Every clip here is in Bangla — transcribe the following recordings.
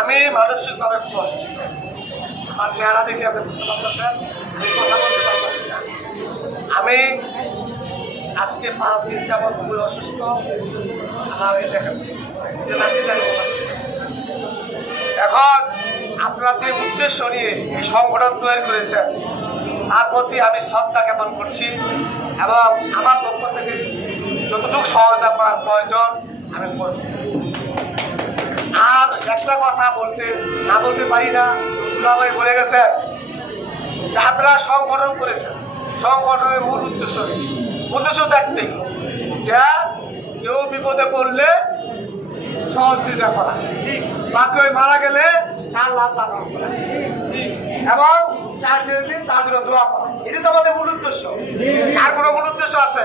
আমি মানসিকভাবে খুব অসুস্থ। আমার চেহারা দেখে আপনি বুঝতে পারতেছেন আমি কথা বলতে পারতেছি না। আমি আজকে 5 দিন যাবত খুবই অসুস্থ। আমার এই দেখেন এখন আপনারা যে উদ্দেশ্য নিয়ে এই সংগঠন তৈরি করেছেন তার প্রতি আমি শ্রদ্ধা জ্ঞাপন করছি এবং আমার পক্ষ থেকে যতটুকু সহায়তা করার প্রয়োজন আমি করব। আর একটা কথা না বলতে পারি না, দুলাভাই বলে গেছে যে আপনারা সংগঠন করেছেন, সংগঠনের মূল উদ্দেশ্য একটাই যে কেউ বিপদে পড়লে সহযোগিতা করা, বাকি ওই মারা গেলে তার লাশ দাফন করা এবং 4 দিন তার জন্য দোয়া করা। এটি তো আমাদের মূল উদ্দেশ্য। আর কোনো মূল উদ্দেশ্য আছে?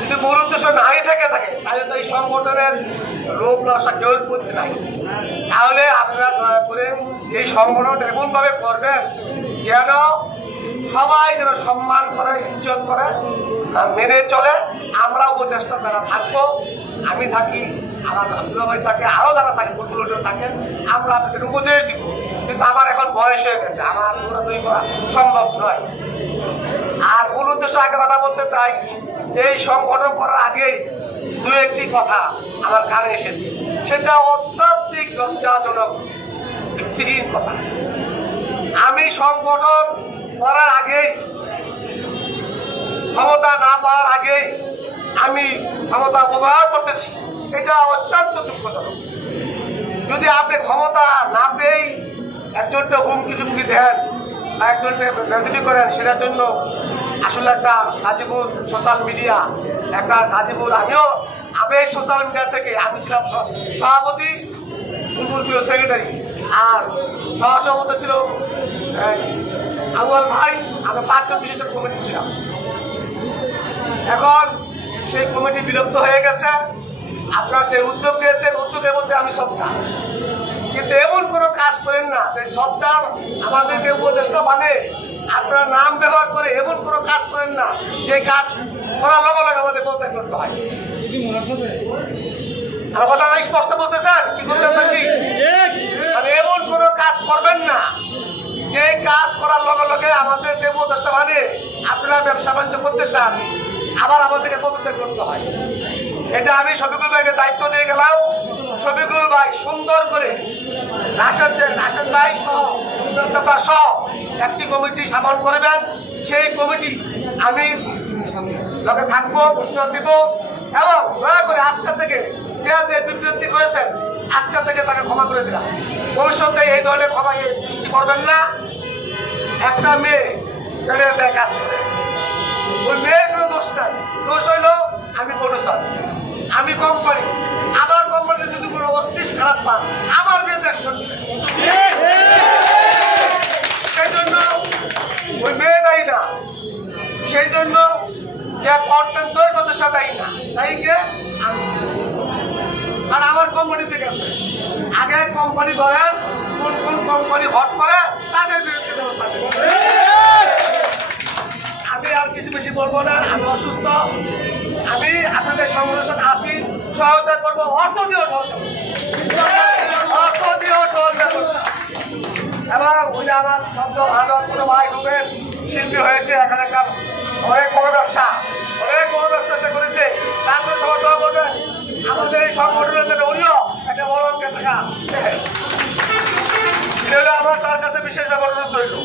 যদি মূল উদ্দেশ্য নাই থাকে তাহলে তো এই সংগঠনের লোক লসা কেউ করতে নাই। তাহলে আপনারা দয়া করে এই সংগঠন এমনভাবে করবেন যেন সবাই যেন সম্মান করে, ইজ্জত করে, মেনে চলে। আমরা উপদেষ্টা যারা থাকবো, আমি থাকি, আমার ভাই থাকে, আরও যারা থাকে, ফুটবল থাকেন, আমরা আপনাদের উপদেশ দিব। কিন্তু আমার এখন বয়স হয়ে গেছে, আমার দৌড়াদৌড়ি করা সম্ভব নয়। আর মূল উদ্দেশ্য আগে কথা বলতে চাই যে এই সংগঠন করার আগেই 2-1টি কথা আমার কানে এসেছে, সেটা অত্যধিক লজ্জাজনক, ভিত্তিহীন কথা। আমি সংগঠন করার আগেই, ক্ষমতা না পাওয়ার আগেই আমি ক্ষমতা ব্যবহার করতেছি, এটা অত্যন্ত দুঃখজনক। যদি আপনি ক্ষমতা না পেয়েই একজনকে হুমকি টুমকি দেন বা একজনকে বেদবি করেন, সেটার জন্য আসলে একটা গাজীপুর সোশ্যাল মিডিয়া, একটা গাজীপুর আমি এই সোশ্যাল মিডিয়া থেকে আমি ছিলাম সভাপতি, ফুলফুল ছিল সেক্রেটারি, আর সহসভাপতি ছিল আউয়াল ভাই। আমরা 5 জন বিশিষ্ট কমিটি ছিলাম। এখন সেই কমিটি বিলুপ্ত হয়ে গেছে। আপনারা যে উদ্যোগ নিয়েছেন, উদ্যোগের মধ্যে আমি শ্রদ্ধা, কিন্তু এমন কোনো কাজ করেন না যে শ্রদ্ধা আমাদেরকে উপদেষ্টা মানে আপনারা নাম ব্যবহার করে এমন কোনো কাজ করেন না যে কাজ করার লগে লগে আমাদের পদত্যাগ করতে হয়। আমার কথা স্পষ্ট বলতে চান কি বলতে পারছি? মানে এমন কোনো কাজ করবেন না যে কাজ করার লগে লগে আমাদেরকে উপদেষ্টা মানে আপনারা ব্যবসা বাণিজ্য করতে চান, আবার আমাদেরকে পদত্যাগ করতে হয়। এটা আমি শফিকুল ভাইকে দায়িত্ব দিয়ে গেলাম। শফিকুল ভাই সুন্দর করে রাশেদ ভাই সহ একটি কমিটি স্থাপন করবেন। সেই কমিটি আমি লগে থাকবো, ঘোষণা দিব এবং দয়া করে আজকে থেকে যে বিবৃতি করেছেন আজকে থেকে তাকে ক্ষমা করে দিলাম। ভবিষ্যতে এই ধরনের ক্ষমা সৃষ্টি করবেন না। একটা মেয়ে কাজ করে, ওই মেয়ের কোনো দোষ নাই। দোষ হইল আমি প্রডিউসার, আমি কোম্পানি, আমার কোম্পানির যদি কোনো অস্তিত্ব খারাপ পান আমার বিরুদ্ধে অ্যাকশন নেবেন। সেই জন্য ওই মেয়ে দায়ী না, সেই জন্য যে কন্টেন্ট তৈরি করতে সে দায়ী না, তাইকে আমি। আর আমার কোম্পানিতে গেছে, আগে কোম্পানি ধরেন কোন কোন কোম্পানি হট করে তাদের বিরুদ্ধে ব্যবস্থা নেবেন। আমি আর কিছু বেশি বলবো না, আমি অসুস্থ। আমি আপনাদের সংগঠন আছি, সহায়তা করবো, অর্থ দিয়েও সহায়তা করবো এবং ওই যে আমার শব্দ ভালো ছোট ভাই রুবেন শিল্পী হয়েছে, এখানে একটা অনেক বড় ব্যবসা সে করেছে, তারপরে সবাই দোয়া করবেন আমাদের এই সংগঠনের উনিও একটা বড় অঙ্কের টাকা আমার তার কাছে বিশেষ ব্যবহার তৈরি।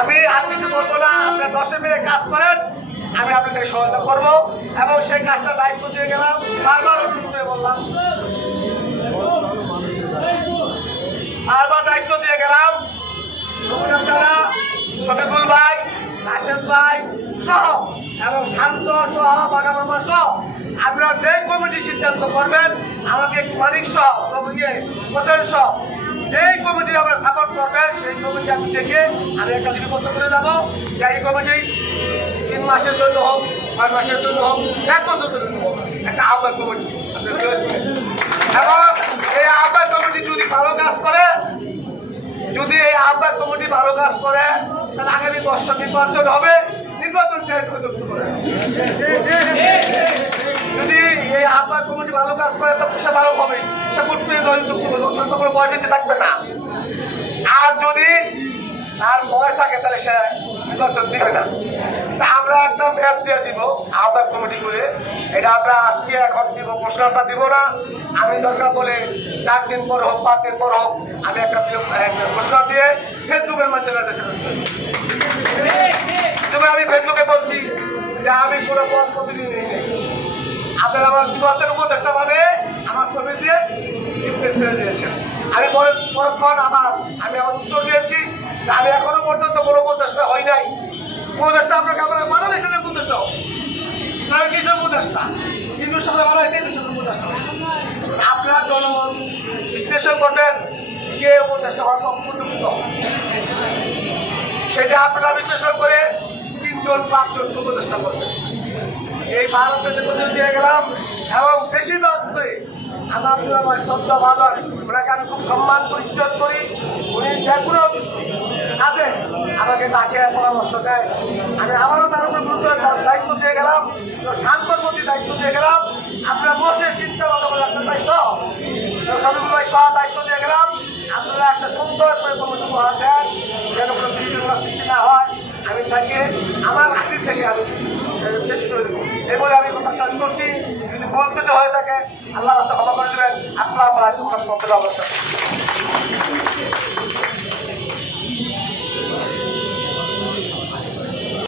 আমি আর কিছু বলবো না, আপনার 10 মিনিট কাজ করেন, আমি আপনাদের সহায়তা করবো এবং সেই কাজটা দায়িত্ব দিয়ে গেলাম। বারবার বললাম, বারবার দায়িত্ব দিয়ে গেলাম। শফিকুল ভাই, রাশেদ ভাই সহ এবং শান্ত সহ বাগামামা সহ আপনারা যে কমিটি সিদ্ধান্ত করবেন, আমাকে মালিক সহ প্রধান সহ যেই কমিটি আমরা স্থাপন করবেন সেই কমিটি আপনি দেখে আমি একটা লিপিবদ্ধ করে যাবো যে এই কমিটি 3 মাসের জন্য হোক, 6 মাসের জন্য হোক, 1 বছর জন্য হোক, একটা আহ্বায়ক কমিটি এবং এই আহ্বায়ক কমিটি যদি ভালো কাজ করে, তাহলে আগামী বর্ষ নির্বাচন হবে, নির্বাচন চেয়ে যুক্ত করে যদি এই আহ্বায়ক কমিটি ভালো কাজ করে তো সে ভালো হবে, সে ভোট পেয়ে দলযুক্ত করবে, তখন ভয়ভীতি থাকবে না। আর যদি আর ভয় থাকে তাহলে সে নির্বাচন দিবে না। তা আমরা একটা ম্যাপ দিয়ে দিব আহ্বায়ক কমিটি করে, এটা আমরা আজকে এখন দিব, ঘোষণাটা দিব না। আমি দরকার বলে 4 দিন পর হোক 5 দিন পর হোক আমি একটা ঘোষণা দিয়ে ফেসবুকের মাধ্যমে আমি ফেসবুকে বলছি যে আমি কোনো পদ প্রতিনিধি নেই, আপনারা আমার নির্বাচন উপদেষ্টা মানে আমার ছবি দিয়ে ছেড়ে দিয়েছেন। আমি পরক্ষণ আমি আমার উত্তর দিয়েছি যে আমি এখনো পর্যন্ত কোনো উপদেষ্টা হই নাই। উপদেষ্টা আপনাকে আপনারা বানাইছেন উপদেষ্টা, আমি কিসের উপদেষ্টা? হিন্দুর সাথে বানাইছে, হিন্দুর সাথে উপদেষ্টা। আপনারা জনগণ বিশ্লেষণ করবেন কে উপদেষ্টা হওয়ার উপযুক্ত, সেটা আপনারা বিশ্লেষণ করে 3 জন 5 জন উপদেষ্টা করবেন। এই ভারতের যে প্রতিনিধি দিয়ে গেলাম এবং বেশিরভাগ আমার শ্রদ্ধা ভাজন, ওনাকে আমি খুব সম্মান করি, ইজ্জত করি। উনি যেগুলো কাজে আমাকে তাকে পরামর্শ দেয়। আমি আবারও তার উপরে গুরুত্ব দায়িত্ব দিয়ে গেলাম, শান্তর প্রতি দায়িত্ব দিয়ে গেলাম। আপনারা বসে চিন্তা ভাবনা করে আসছেন ভাই সহ দায়িত্ব দিয়ে গেলাম। আপনারা একটা সুন্দর করে কমিটি উপহার দেন, যেন কোনো বিশৃঙ্খলা সৃষ্টি না হয়। আমি তাকে আমার আগে থেকে আমি শেষ করে দেবো, এই বলে আমি কথা শেষ করছি। যদি ভুল ত্রুটি হয়ে থাকে আল্লাহ ক্ষমা করে দেবেন। আসসালামু আলাইকুম ওয়া রাহমাতুল্লাহি ওয়া বারাকাতুহু।